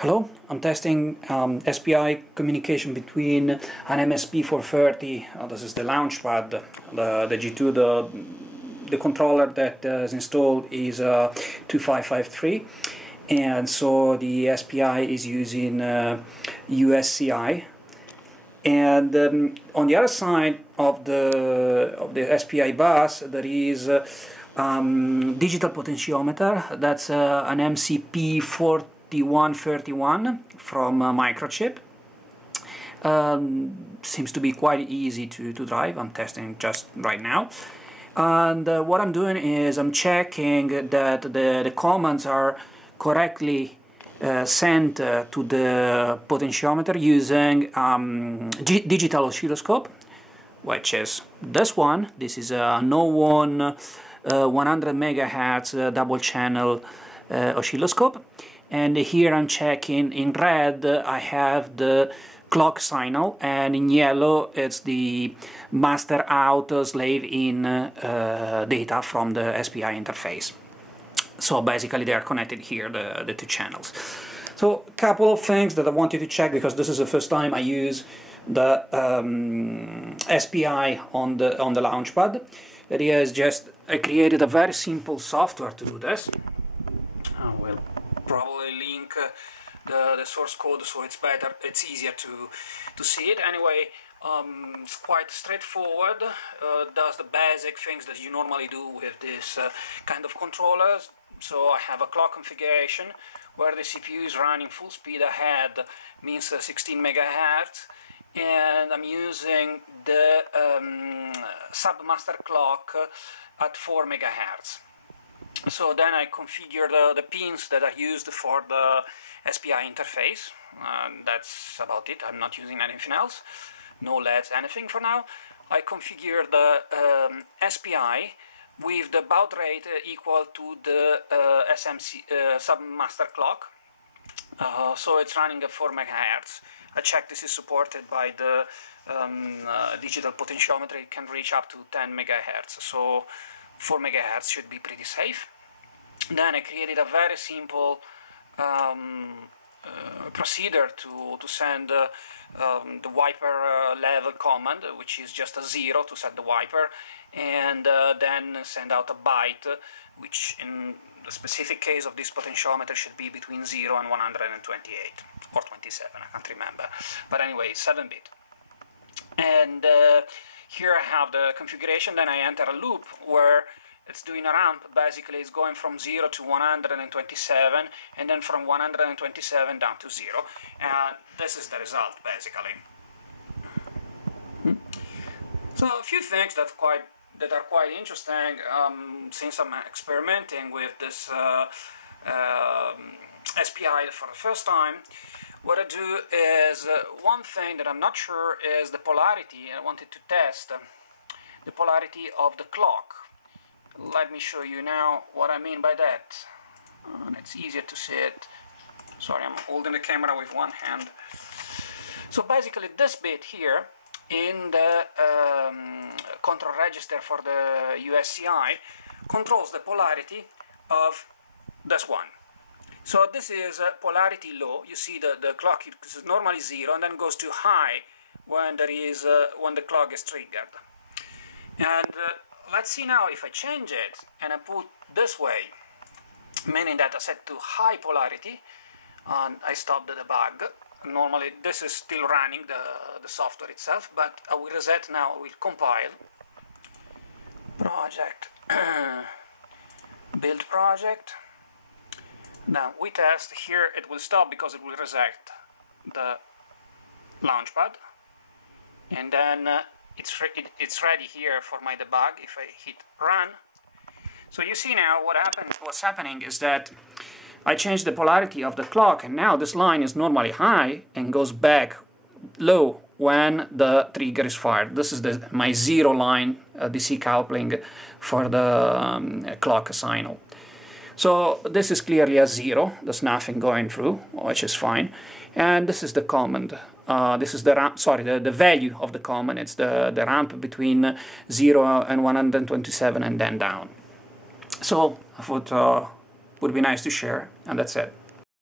Hello, I'm testing SPI communication between an MSP430, this is the Launchpad, the G2, the controller that is installed is 2553, and so the SPI is using USCI, and on the other side of the SPI bus there is digital potentiometer. That's an MCP4131 from Microchip. Seems to be quite easy to drive. I'm testing just right now, and what I'm doing is I'm checking that the commands are correctly sent to the potentiometer using digital oscilloscope, which is this one. This is a no-one 100 megahertz double channel oscilloscope, and here I'm checking in red I have the clock signal, and in yellow it's the master out slave in data from the SPI interface. So basically they are connected here, the two channels. So a couple of things that I wanted to check, because this is the first time I use the SPI on the Launchpad. That is, I created a very simple software to do this. I will probably link the source code so it's easier to see it. Anyway, it's quite straightforward. Does the basic things that you normally do with this kind of controllers. So I have a clock configuration where the CPU is running full speed ahead, means 16 megahertz, and I'm using the submaster clock at 4 megahertz. So then I configure the pins that are used for the SPI interface, and that's about it. I'm not using anything else, no LEDs, anything for now. I configure the SPI with the baud rate equal to the SMC submaster clock, so it's running at 4 megahertz. I check this is supported by the digital potentiometer. It can reach up to 10 megahertz, so 4 megahertz should be pretty safe. Then I created a very simple procedure to send the wiper level command, which is just a 0 to set the wiper, and then send out a byte, which in the specific case of this potentiometer should be between 0 and 128 or 27, I can't remember, but anyway, 7-bit. And here I have the configuration. Then I enter a loop where it's doing a ramp. Basically it's going from 0 to 127, and then from 127 down to 0, and this is the result basically. So a few things that are quite interesting, since I'm experimenting with this SPI for the first time. What I do is, one thing that I'm not sure is the polarity. I wanted to test the polarity of the clock. Let me show you now what I mean by that. And it's easier to see it. Sorry, I'm holding the camera with one hand. So basically this bit here in the control register for the USCI controls the polarity of this one. So this is polarity low. You see the clock is normally 0 and then goes to high when when the clock is triggered. And let's see now if I change it and I put this way, meaning that I set to high polarity, and I stop the debug. Normally this is still running the software itself, but I will reset now. I will compile project build project. Now we test. Here it will stop because it will reset the Launchpad, and then it's ready here for my debug if I hit run. So you see now what's happening is that I changed the polarity of the clock, and now this line is normally high and goes back low when the trigger is fired. This is my 0 line DC coupling for the clock signal. So this is clearly a 0. There's nothing going through, which is fine. And this is the command. This is the ramp. Sorry, the value of the command. It's the ramp between 0 and 127 and then down. So I thought would be nice to share, and that's it.